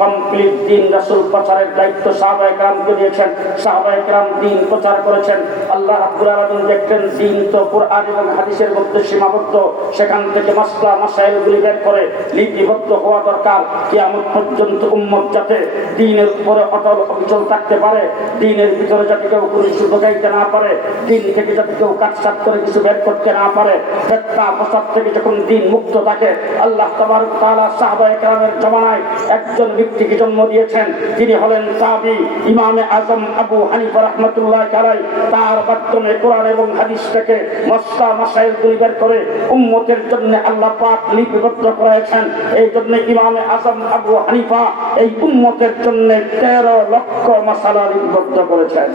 কমপ্লিট দিন। রাসূল প্রচারের দায়িত্ব সাহাবায়ে কেরামকে দিয়েছেন, সাহাবায়ে কেরাম দিন প্রচার করেছেন। আল্লাহ রাব্বুল আলামিন দেখেন দিন তো কুরআন এবং হাদিসের মধ্যে সীমাবদ্ধ, সেখান থেকে মাসলা মাসাইলগুলি বের করে লিপিবদ্ধ হওয়া দরকার। কিয়ামত পর্যন্ত উম্মত যাতে দ্বীনের উপরে অটল অবিচল থাকতে পারে, দ্বীনের ভিতরে যাতে কেউ কোনো কিছু ঢোকাইতে না পারে, দ্বীন থেকে যাতে কেউ কাটছাট করে কিছু বের করতে না পারে, ফিতনা ফাসাদ থেকে যখন দ্বীন মুক্ত থাকে, আল্লাহ তাবারক ওয়া তাআলা সাহাবায়ে কেরামের জামানায় একজন ব্যক্তিকে জন্ম দিয়েছেন, তিনি হলেন তাবী ইমামে আযম আবু হানিফা রাহমাতুল্লাহি আলাইহি। তার মাধ্যমে কোরআন এবং হাদিস থেকে মাসলা মাসাইলগুলি বের করে উম্মতের জন্য আল্লাহ পাক লিপিবদ্ধ করেছেন। এই জন্য ইমামে আযম আবু হানিফা এই উম্মতের জন্য 13 লক্ষ মাসালা লিপিবদ্ধ করেছেন।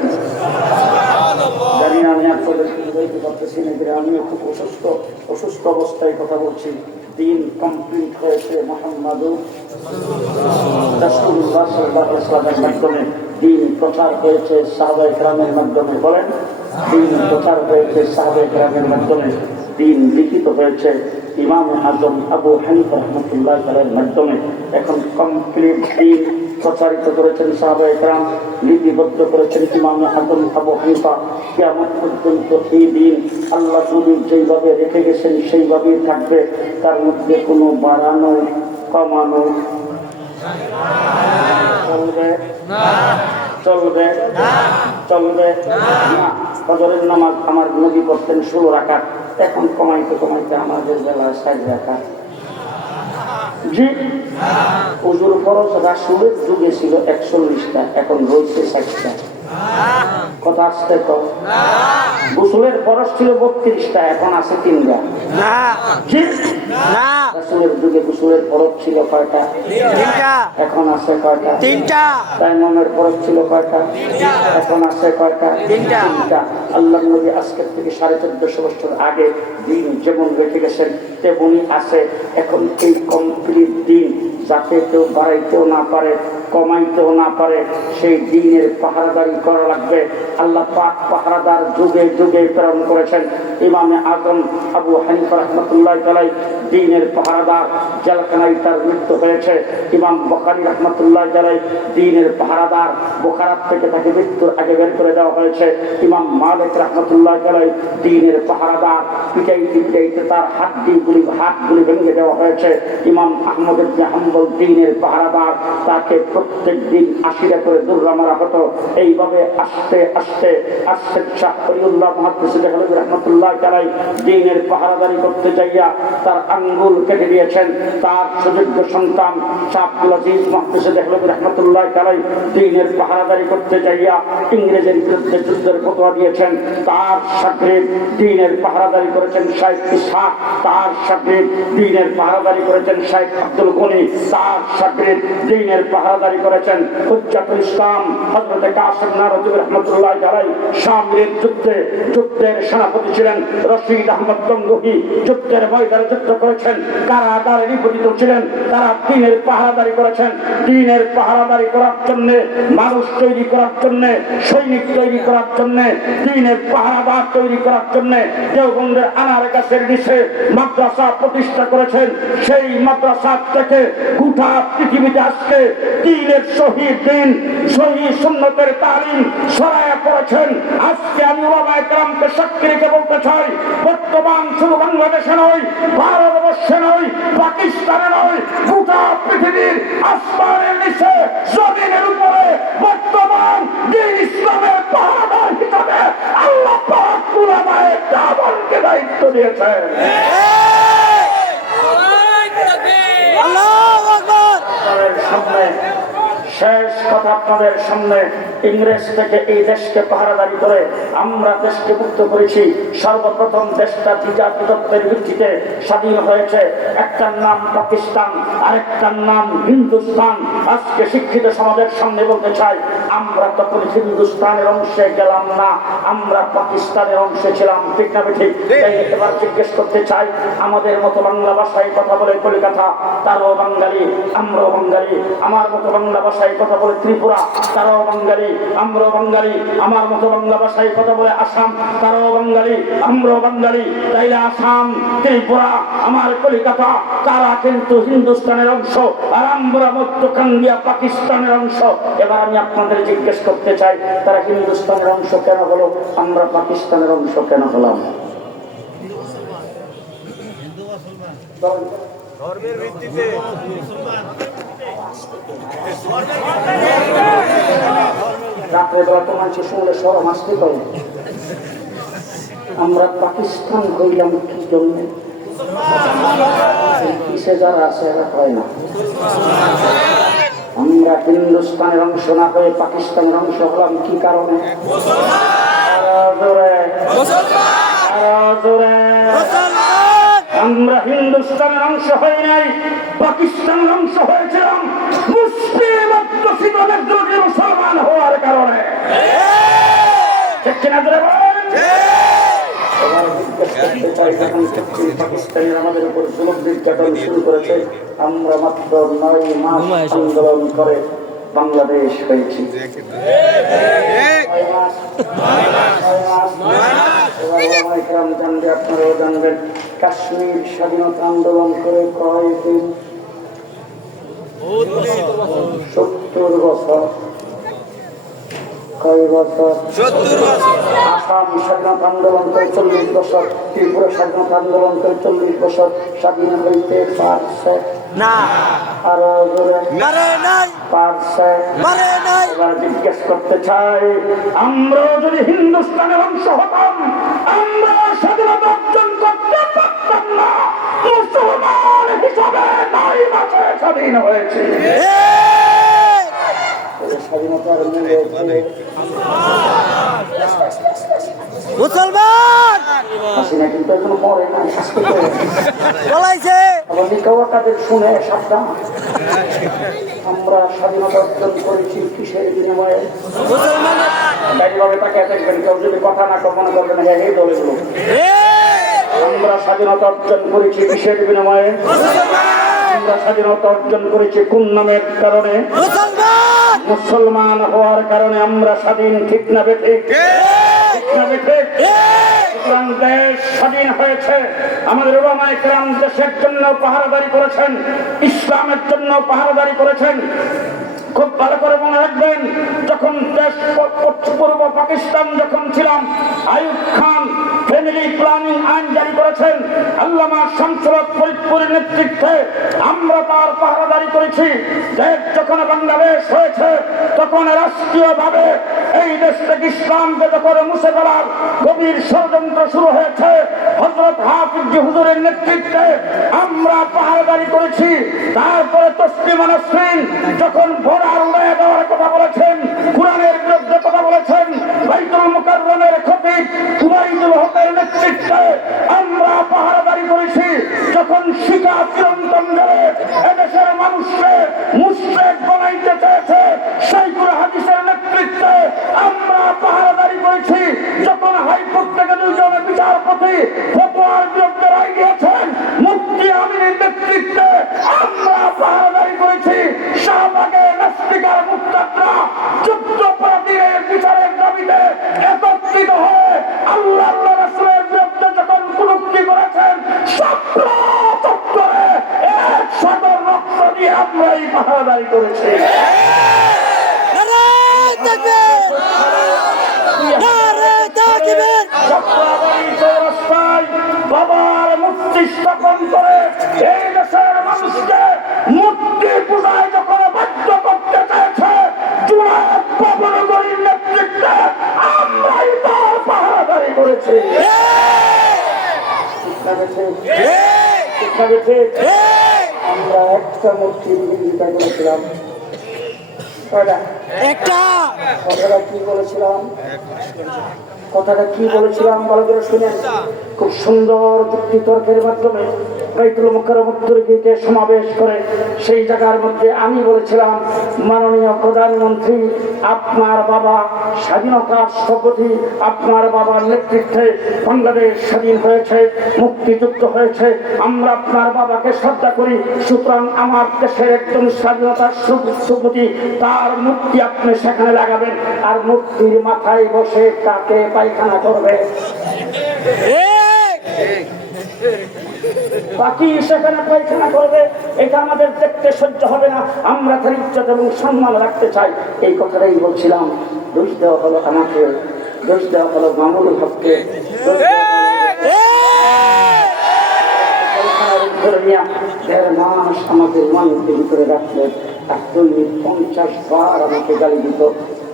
জানি না আমি আপনাদের বলতে পারতেছি না, আমিও খুব অসুস্থ অবস্থায় কথা বলছি। দিন কমপ্লিট হয়েছে মুহাম্মাদুর রাসূলুল্লাহ সাল্লাল্লাহু আলাইহি ওয়াসাল্লামের মাধ্যমে, দিন প্রচার হয়েছে সাহাবায়ে কেরামের মাধ্যমে। বলেন, দিন প্রচার হয়েছে সাহাবায়ে কেরামের মাধ্যমে, দিন লিখিত হয়েছে ইমাম আযম আবু হানিফা রাহমাতুল্লাহি আলাইহির মাধ্যমে। এখন কমপ্লিট দিন প্রচারিত করেছেন সাহাবায়ে কেরাম, লিপিবদ্ধ করেছেন ইমাম আযম আবু হানিফা। কিয়ামত পর্যন্ত এই দিন আল্লাহ নবী যেইভাবে রেখে গেছেন সেইভাবেই থাকবে, তার মধ্যে কোনো বাড়ানো কমানো চলবে না। ফজরের নামাজ আমার নবী পড়তেন 16 রাকাত, এখন কমাইতে আমাদের বেলায় 60 রাকাত। জি, ওজুর ফরজ রাসূলের যুগে ছিল 41টা, এখন রয়েছে 60টা। কথা আসতে কম। গোসলের ফরজ ছিল 32টা, এখন আছে 3টা। জি, রাসূলের যুগে গোসলের ফরজ ছিল কয়টা? 3টা। এখন আছে কয়টা? 3টা। তায়াম্মুমের ফরজ ছিল কয়টা? এখন আছে কয়টা? 3টা। আল্লাহর নবী আজকের থেকে 1450 বছর আগে দিন যেমন রেখে গেছেন তেমনই আছে। এখন এই কমপ্লিট দিন যাতে কেউ বাড়াইতেও না পারে, কমাইতেও না পারে, সেই দিনের পাহারাদারি করা লাগবে। আল্লাহ পাক পাহারাদার যুগে যুগে প্রেরণ করেছেন। ইমামে আযম আবু হানিফা রাহমাতুল্লাহি আলাইহি দিনের পাহারাদার, জেলখানায় তার মৃত্যু হয়েছে। ইমাম বুখারী রাহমাতুল্লাহি আলাইহি দিনের পাহারাদার, বুখারাত থেকে তাকে মৃত্যুর আগে বের করে দেওয়া হয়েছে। ইমাম মালিক রাহমাতুল্লাহি আলাইহি দিনের পাহারাদার, পিটাইতে তার হাতগুলি ভেঙে দেওয়া হয়েছে। ইমাম আহমদ ইবনে হাম্বল দিনের পাহারাদার, তাকে প্রত্যেক দিন 80টা করে দুর্রা মারা হতো। এইভাবে আস্তে আস্তে শাহ ওলিউল্লাহ মুহাদ্দিস দেহলভী রাহমাতুল্লাহি আলাইহি দিনের পাহারাদারি করতে যাইয়া তার আঙ্গুল কেটে দিয়েছেন। তার সুযোগ্য সন্তান শাহ আব্দুল আজিজ মুহাদ্দিস দেহলভী রাহমাতুল্লাহি আলাইহি দিনের পাহারাদারি করতে যাইয়া ইংরেজের বিরুদ্ধে যুদ্ধের ফতোয়া দিয়েছেন। তার শাগরিদ দিনের পাহারাদারি করেছেন শাইখ ইসহাক, তার শাগরিদ দিনের পাহারাদারি করেছেন শাইখ আব্দুল গনি, তার শাগরিদ দিনের পাহারাদারি করেছেন হুজ্জাতুল ইসলাম হযরত কাসিম নানভী রাহমাতুল্লাহি আলাইহি। শামের যুদ্ধের সেনাপতি ছিলেন রশিদ আহমদ গঙ্গোহী, যুদ্ধের ময়দানে যুদ্ধ করেছেন। কারা কারাগারে নিপতিত ছিলেন, তারা দিনের পাহারাদারি করেছেন। দিনের পাহারাদারি করার জন্য, মানুষ তৈরি করার জন্য, সৈনিক তৈরি করার জন্য, দিনের পাহারাদার তৈরি করার জন্য দেওবন্দের আনার গাছের নিচে মাদ্রাসা প্রতিষ্ঠা করেছেন। সেই মাদ্রাসা থেকে গোটা পৃথিবীতে আজকে দিনের শহীদ দিন, শহীদ সুন্নতের তালিম ছড়ায়া পড়েছেন। আজকে আমি ওলামায়ে কেরামকে সাক্ষী রেখে বলতে চাই, বর্তমান শুধু বাংলাদেশে নয়, ভারতবর্ষে নয়, পাকিস্তানে নয়, গোটা পৃথিবীর আসমানের নিচে, জমিনের উপরে বর্তমান দিন ইসলামের পাহারাদার হিসাবে আল্লাহ পাক উলামায়ে কেরামকে দায়িত্ব দিয়েছেন। আল্লাহু আকবার। সামনে শেষ কথা, আপনাদের সামনে ইংরেজ থেকে এই দেশকে পাহারাদারি করে আমরা দেশকে মুক্ত করেছি। সর্বপ্রথম দেশটা দ্বিজাতিত্বের ভিত্তিতে স্বাধীন হয়েছে। একটার নাম পাকিস্তান, আরেকটার নাম হিন্দুস্তান। আজকে শিক্ষিত সমাজের সামনে বলতে চাই, আমরা তখন হিন্দুস্তানের অংশে গেলাম না, আমরা পাকিস্তানের অংশে ছিলাম। ঠিক না ঠিক? এবার জিজ্ঞেস করতে চাই, আমাদের মতো বাংলা ভাষায় কথা বলে কলিকাতা, তারাও বাঙালি, আমরাও বাঙালি। আমার মতো বাংলা ভাষায় কথা বলে ত্রিপুরা, তারাও বাঙালি, আমরাও বাঙালি। আমার মতো বাংলা ভাষায় কথা বলে আসাম, তারাও বাঙালি, আমরাও বাঙালি। তাইলে আসাম, ত্রিপুরা, আমার কলিকাতা, তারা কিন্তু হিন্দুস্তানের অংশ, আর আমরা মধ্যকাঙ্গিয়া পাকিস্তানের অংশ। এবার আমি আপনাদের জিজ্ঞেস করতে চাই, তারা হিন্দুস্তানের অংশ কেন হলো, আমরা পাকিস্তানের অংশ কেন হলাম? ধর্মের ভিত্তিতে। রাত্রে বেলা মানুষ শুনলে সরম আসতে পারে। আমরা পাকিস্তান হইলাম কি জন্য? কিসে যারা আছে এরা হয় না। আমরা হিন্দুস্তানের অংশ না হয়ে পাকিস্তানের অংশ হলাম কি কারণে? আমরা হিন্দুস্তানের অংশ হই নাই, পাকিস্তানের অংশ হয়েছিলাম মুসলিম অধ্যুষিত মুসলমান হওয়ার কারণে। ঠিক কিনা ধরে বলেন? পাকিস্তানের আমাদের উপর জুলুম নির্যাতন শুরু করেছে। আমরা মাত্র 9 মাস আন্দোলন করে বাংলাদেশ হয়েছি। আপনারাও জানবেন, কাশ্মীর স্বাধীনতা আন্দোলন করে কয়েকদিন 70 বছর। কয় বছর? 70 বছর। আসাম স্বাধীনতা আন্দোলন করে 40 বছর, ত্রিপুরা স্বাধীনতা আন্দোলন করে 40 বছর। স্বাধীন হইতে পারছে না, আরো জোরে পারছে। এবার জিজ্ঞেস করতে চাই, আমরা যদি হিন্দুস্তানের অংশ হতাম, আমরা স্বাধীনতা অর্জন করতে পারতাম না। মুসলমান হিসাবে 9 মাসে স্বাধীন হয়েছে। স্বাধীনতার মূলে মুসলমান হাসিনা কিন্তু এখনো মরে না, বলাইছে তাদের শুনে সাবধান। আমরা স্বাধীনতা অর্জন করেছি কিসের বিনিময়ে? মুসলমান। তাকে দেখবেন, কেউ যদি কথা না কল্পনা করবেন, হ্যাঁ এই দলের লোক। আমরা স্বাধীনতা অর্জন করেছি কিসের বিনিময়ে? আমরা স্বাধীনতা অর্জন করেছি কোন নামের কারণে? মুসলমান হওয়ার কারণে আমরা স্বাধীন। ঠিক না বেঠিক? দেশ স্বাধীন হয়েছে। আমাদের উলামায়ে কেরাম দেশের জন্য পাহারাদারি করেছেন, ইসলামের জন্য পাহারাদারি করেছেন। খুব ভালো করে মনে রাখবেন, যখন দেশ পূর্ব পাকিস্তান যখন ছিলাম, আইয়ুব খান ফ্যামিলি প্ল্যানিং আইন জারি করেছেন। আল্লামা শামসুল হক ফরিদপুরের নেতৃত্বে আমরা তার পাহারাদারি করেছি। দেশ যখন বাংলাদেশ হয়েছে, তখন রাষ্ট্রীয়ভাবে এই দেশ থেকে ইসলামকে যখন মুছে ফেলার গভীর ষড়যন্ত্র শুরু হয়েছে, হযরত হাফিজ হুজুরের নেতৃত্বে আমরা পাহারাদারি করেছি। তারপরে তসলিমা নাসরিন যখন ভোলার উড়িয়ে দেওয়ার কথা বলেছেন, কোরআনের বিরুদ্ধে কথা বলেছেন, বাইতুল মুকাররমের খতিব উবাইদুল হকের নেতৃত্বে আমরা পাহারাদারি করেছি। যখন শিকা চিরন্তন ধরে এদেশের মানুষকে মুশরিক বানাইতে চেয়েছে, শাইখুল হাদিসের নেতৃত্বে আমরা পাহারাদারি করেছি। যখন হাইকোর্ট থেকে 2 জন বিচারপতি ফতোয়ার বিরুদ্ধে রায় দিয়েছেন, মুফতি আমিনের নেতৃত্বে আমরাই পাহারাদারি করেছি। নারায়ণ তাকবীর! নারায়ণ তাকবীর! যাত্রাবাড়ি চৌরাস্তায় বাবার মূর্তি স্থাপন করে এই দেশের মানুষকে মূর্তি পূজায় যখন বাধ্য করতে চাইছে জুনায়েদ বাবুনগরীর নেতৃত্বে আমরাই তার পাহারাদারি করেছি। আমরা একটা মূর্তির বিরোধিতা করেছিলাম। একটা কথাটা কি বলেছিলাম? কথাটা কি বলেছিলাম ভালো করে শুনেন। খুব সুন্দর যুক্তি তর্কের মাধ্যমে বাইতুল মুকাররম উত্তর গেটে সমাবেশ করে সেই জায়গার মধ্যে আমি বলেছিলাম, মাননীয় প্রধানমন্ত্রী, আপনার বাবা স্বাধীনতার স্থপতি, আপনার বাবার নেতৃত্বে বাংলাদেশ স্বাধীন হয়েছে, মুক্তিযুদ্ধ হয়েছে, আমরা আপনার বাবাকে শ্রদ্ধা করি, সুতরাং আমার দেশের একজন স্বাধীনতার স্থপতি তার মূর্তি আপনি সেখানে লাগাবেন, আর মূর্তির মাথায় বসে তাকে পায়খানা করবে। বাকি সেখানে পায়খানা করবে, এটা আমাদের দেখতে সহ্য হবে না, আমরা তার ইজ্জত এবং সম্মান রাখতে চাই। এই কথাটাই বলছিলাম। দোষ দেওয়া হলো আমাকে, দোষ দেওয়া হলো মামুনুল হককে, দেড় মাস আমাকে মানতে ভিতরে রাখলেন, আর দৈনিক 50 বার আমাকে গালি দিত,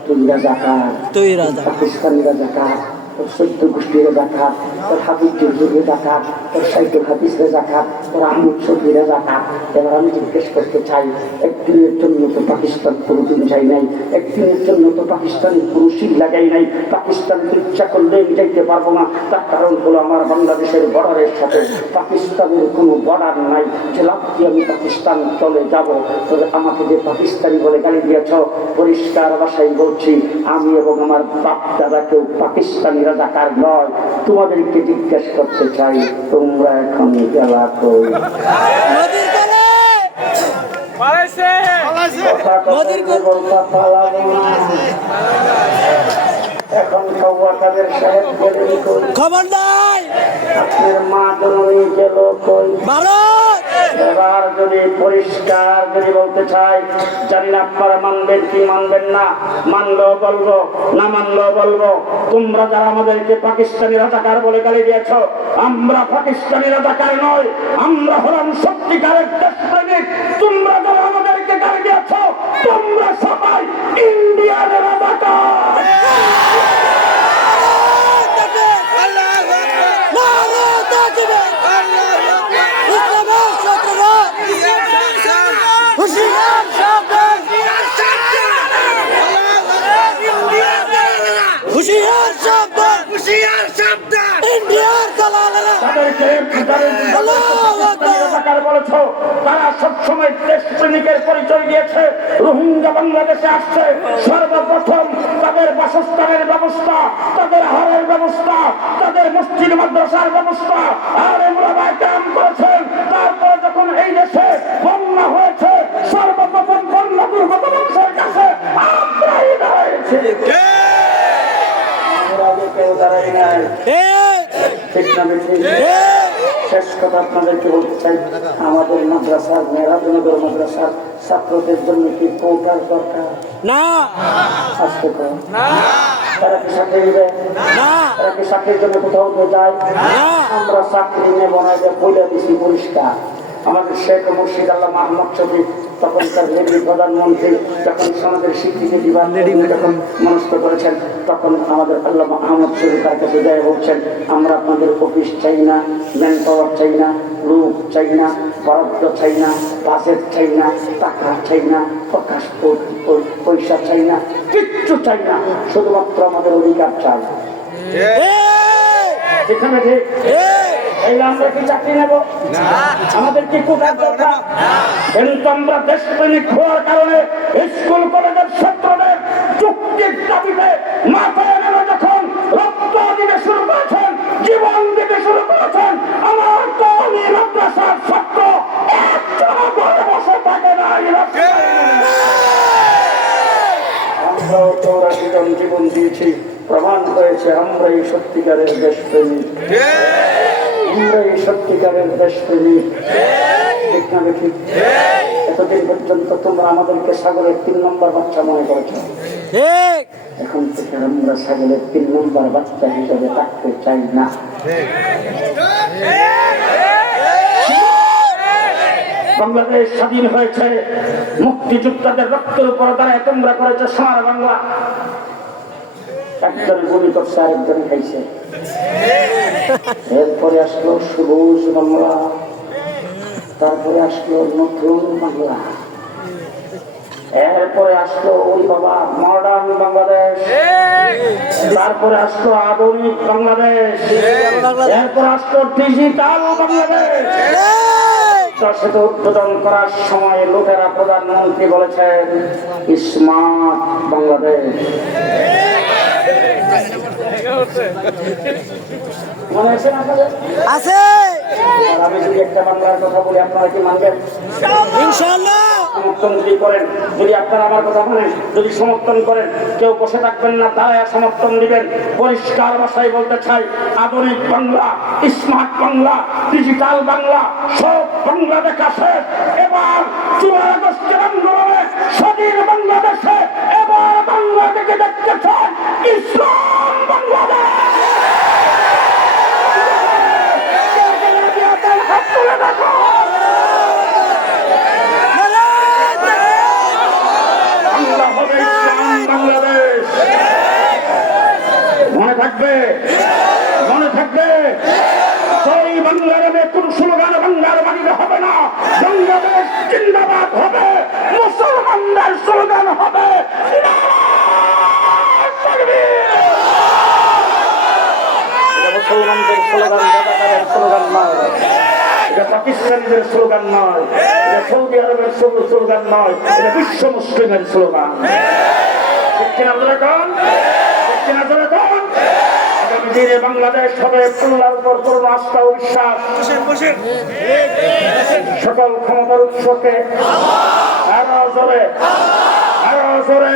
তুই রাজাকার, তুই রাজা, পাকিস্তানি রাজাকার, তোর সৈত্য গোষ্ঠীর রাজাকার, তোর হাফিজ জুজুর রাজাকার, তোর সাইকেল হাফিজ রাজাকার, তোর আহমদ শফি রাজাকার। এবার আমি জিজ্ঞেস করতে চাই, একদিনের জন্য তো পাকিস্তান কোনোদিন যাই নাই, একদিনের জন্য তো পাকিস্তানি কোনো শিল লাগাই নাই, পাকিস্তানকে ইচ্ছা করলে আমি যাইতে পারবো না। তার কারণ হলো আমার বাংলাদেশের বর্ডারের সাথে পাকিস্তানের কোনো বর্ডার নাই যে লাভ দিয়ে আমি পাকিস্তান চলে যাব। তবে আমাকে যে পাকিস্তানি বলে গালি দিয়েছ, পরিষ্কার ভাষায় বলছি, আমি এবং আমার বাপ দাদা কেউ পাকিস্তানি রাজাকার নয়। তোমাদেরকে জিজ্ঞেস করতে চাই, তোমরা এখন গেলা কই? নদীর তলে নদীর বলতে পালাবো না। এখন খবর সাহেব গেলেন কই? খবর নাই, আপনার মা জননী গেল কই? ভারত এবার যদি পরিষ্কার যদি বলতে চাই, জানি না আপনারা মানবেন কি মানবেন না, মানলেও বলবো, না মানলেও বলবো, তোমরা যারা আমাদেরকে পাকিস্তানি রাজাকার বলে গালি দিয়েছ, আমরা পাকিস্তানি রাজাকার নয়, আমরা হলাম সত্যিকারের দেশপ্রেমিক। তোমরা যারা আমাদেরকে গালি দিয়েছ, তোমরা সবাই ইন্ডিয়ান রাজাকার। তারা সবসময় দেশপ্রেমিকের পরিচয় দিয়েছে। রোহিঙ্গা বাংলাদেশে আসছে, সর্বপ্রথম তাদের বাসস্থানের ব্যবস্থা, তাদের আহারের ব্যবস্থা, তাদের মসজিদ মাদ্রাসার ব্যবস্থা আর ওলামায়ে কেরাম করেছেন। তারপরে যখন এই দেশে বন্যা হয়েছে, সর্বপ্রথম বন্যা দুর্গত মানুষের কাছে আমরাই দাঁড়িয়েছি। কেউ দাঁড়াই নাই, ঠিক না বেশি? শেষ কথা আপনাদেরকে বলতে চাই, আমাদের মাদ্রাসার মেরাজনগর মাদ্রাসার ছাত্রদের জন্য কি কোটার দরকার? না, আসতে পারে তারা কি চাকরি নেবে? তারা কি চাকরির জন্য কোথাও যায়? আমরা চাকরি নেব না, যে বইলে দিচ্ছি পরিষ্কার। আমাদের শেখ মুর্শিদ আল্লামা আহমদ শফিক তখনকার লেডি প্রধানমন্ত্রী যখন সমাজের স্বীকৃতি দিবার যখন মনস্থ করেছেন, তখন আমাদের আল্লামা আহমদ শফিকের কাছে যায় বলছেন, আমরা আপনাদের অফিস চাই না, ম্যান পাওয়ার চাই না, লোক চাই না, বরাদ্দ চাই না, বাজেট চাই না, টাকা চাই না, প্রকাশ পয়সা চাই না, কিচ্ছু চাই না, শুধুমাত্র আমাদের অধিকার চাই। এখানে আমরা কি চাকরি নেব? আমাদের কি কোটার দরকার? কিন্তু আমরা দেশপ্রেমিক হওয়ার কারণে স্কুল কলেজের ছাত্রদের যুক্তির দাবিতে মাথায় নেমে যখন রক্ত দিতে শুরু করেছেন, জীবন দিতে শুরু করেছেন, আমার কওমি মাদ্রাসার ছাত্র একজন ঘরে বসে থাকে নাই। আমরাও 84 জন জীবন দিয়েছি, প্রমাণ হয়েছে আমরাই সত্যিকারের দেশপ্রেমিক, আমরাই সত্যিকারের দেশপ্রেমিক, ঠিক না ঠিক? এতদিন পর্যন্ত তোমরা আমাদেরকে ছাগলের 3 নম্বর বাচ্চা মনে করেছো, ঠিক। এখন থেকে আমরা ছাগলের 3 নম্বর বাচ্চা হিসেবে থাকতে চাই না। বাংলাদেশ স্বাধীন হয়েছে মুক্তিযোদ্ধাদের রক্তের উপর দাঁড়ায়, তোমরা করেছো সোনার বাংলা। একজন গুলি করছে, আরেকজন খাইছে। এরপরে আসলো সবুজ বাংলা, তারপরে আসলো নতুন বাংলা, এরপরে আসলো ওই বাবা মডার্ন বাংলাদেশ, তারপরে আসলো আধুনিক বাংলাদেশ, এরপর আসলো ডিজিটাল বাংলাদেশ। সেটা উদ্বোধন করার সময় লোকেরা প্রধানমন্ত্রী বলেছেন স্মার্ট বাংলাদেশ। মনে আছে না আপনাদের? আছে। আর আমি যদি একটা বাংলার কথা বলি, আপনারা কি মানবেন? ইনশাআল্লাহ। সমর্থন যদি করেন, যদি আপনারা আমার কথা মানেন, যদি সমর্থন করেন, কেউ বসে থাকবেন না, দাঁড়ায় সমর্থন দিবেন। পরিষ্কার ভাষায় বলতে চাই, আধুনিক বাংলা, স্মার্ট বাংলা, ডিজিটাল বাংলা, সব বাংলা দেখা শেষ। এবার 15 আগস্টের আন্দোলনে স্বাধীন বাংলাদেশে এবার বাংলা থেকে দেখতে চাই ইসলাম বাংলাদেশ। হাত তুলে দেখো, বাংলাদেশ মনে থাকবে, মনে থাকবে। সেই বাংলার কোন স্লোগান বাংলার মাটিতে হবে না। বাংলাদেশ জিন্দাবাদ হবে, মুসলমানদের স্লোগান হবে মুসলমানদের স্লোগান, রাজাকারের স্লোগান নয়, এটা পাকিস্তানিদের স্লোগান নয়, এটা সৌদি আরবের স্লোগান নয়, এটা বিশ্ব মুসলিমের স্লোগান। আগামী দিনে বাংলাদেশ হবে আল্লাহর উপর পূর্ণ আস্থা ও বিশ্বাস, সকল ক্ষমতার উৎসকে আরো জোরে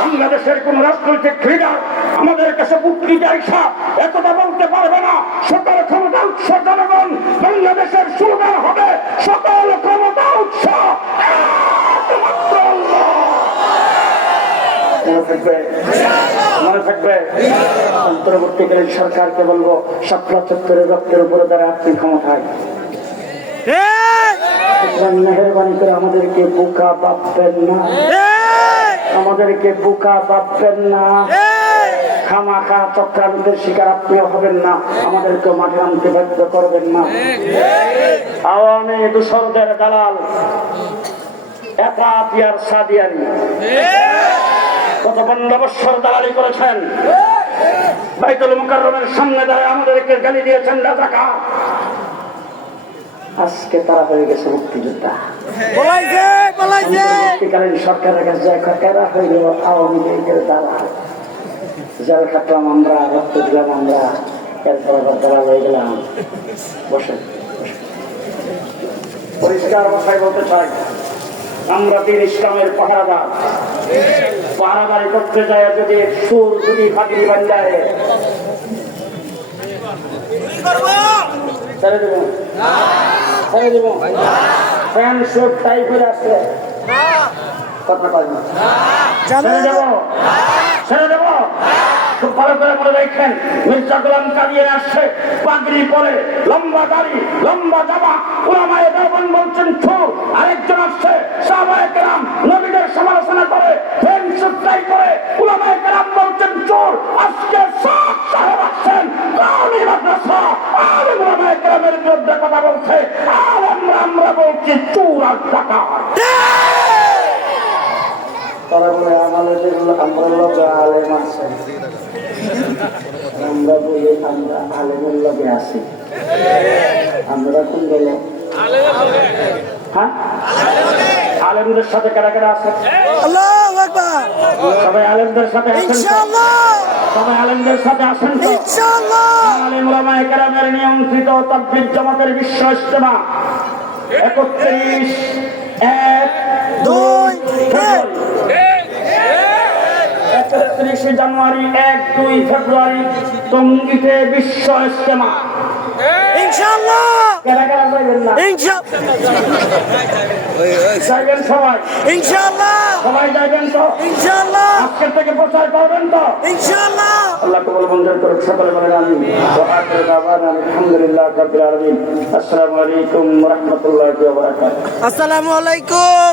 বাংলাদেশের কোন রাজনৈতিক লিডার আমাদের কাছে বক্তৃতা আইসা এতটা বলতে পারবে না। সকল ক্ষমতা উৎস জনগণ, বাংলাদেশের স্লোগান হবে সকল ক্ষমতা উৎস একমাত্র আল্লাহ। মনে থাকবে। অন্তর্বর্তীকালীন সরকারকে বলবো, শাপলা চত্বরের রক্তের উপরে দ্বারা আপনি ক্ষমতায়, মেহরবানি করে আমাদেরকে বোকা ভাববেন না, আমাদেরকে বোকা ভাববেন না। খামাখা চক্রান্তের শিকার আপনিও হবেন না, আমাদেরকে মাঠে আনতে বাধ্য করবেন না। আওয়ামী দূষণদের দালাল একাতিয়ার সাদিয়ানি কত 15 বছর দালালি করেছেন, বাইতুল মুকাররমের সামনে দাঁড়িয়ে আমাদেরকে গালি দিয়েছেন রাজাকার। আজকে তারা হয়ে গেছে মুক্তিযোদ্ধা। মুক্তিকালীন সরকারের কাছে এরা হইল আওয়ামী লীগের দালাল। যারা খাটলাম আমরা, রক্ত দিলাম আমরা, এরপর আবার দালাল হয়ে গেলাম। বসে পরিষ্কার ভাষায় বলতে চাই, আমরা দিন ইসলামের পাহারাদারি করতে যায় যদি সুর যদি ফাঁকি বান্ধায় ছেড়ে দেব, ছেড়ে দেব। ফ্যান শুট টাই করে আসছে, কথা পাই না, ছেড়ে দেব, ছেড়ে দেব। খুব ভালো করে মনে রাখেন, মির্জা গোলাম কাদিয়ানী আসছে পাগড়ি পরে, লম্বা দাড়ি, লম্বা জামা, উলামায়ে দেওবন্দ বলছেন চোর। আরেকজন আসছে সাহাবায়ে কেরাম নবীদের সমালোচনা করে, ফ্যান শুট টাই করে, উলামায়ে কেরাম বলছেন চোর। আজকে সব সাহেব আসছেন কাউমি মাদ্রাসা আলেম উলামায়ে কেরামের বিরুদ্ধে কথা বলছে, আর আমরা বলছি চোর আর ডাকাত। তারা বলে আমাদের আমরা লগে আলেম আছে, আমরা বলি আমরা আলেমের লগে আছি। আমরা কোন দল? হ্যাঁ, আলেমদের সাথে কারা কারা আছে? আল্লাহু আকবার। সবাই আলেমদের সাথে আছেন? ইনশাআল্লাহ। সবাই আলেমদের সাথে আছেন তো? ইনশাআল্লাহ। আলেম উলামায়ে কেরামের নিয়ন্ত্রিত তাকবীর জামাতের বিশ্ব ইজতেমা 31 জানুয়ারি 1-2 ফেব্রুয়ারি টঙ্গীতে বিশ্ব ইজতেমা। ইনশাআল্লাহ কারা কারা যাইবেন না যাইবেন সবাই ইনশাআল্লাহ সবাই যাইবেন তো ইনশাআল্লাহ আজকের থেকে প্রচার করবেন তো ইনশাআল্লাহ আল্লাহ কবুল মঞ্জুর করুক সকলে বলেন আমিন ওয়া আখিরু দাওয়ানা আলহামদুলিল্লাহি রাব্বিল আলামিন আসসালামু আলাইকুম ওয়া রাহমাতুল্লাহি ওয়া বারাকাতুহু আসসালামু আলাইকুম।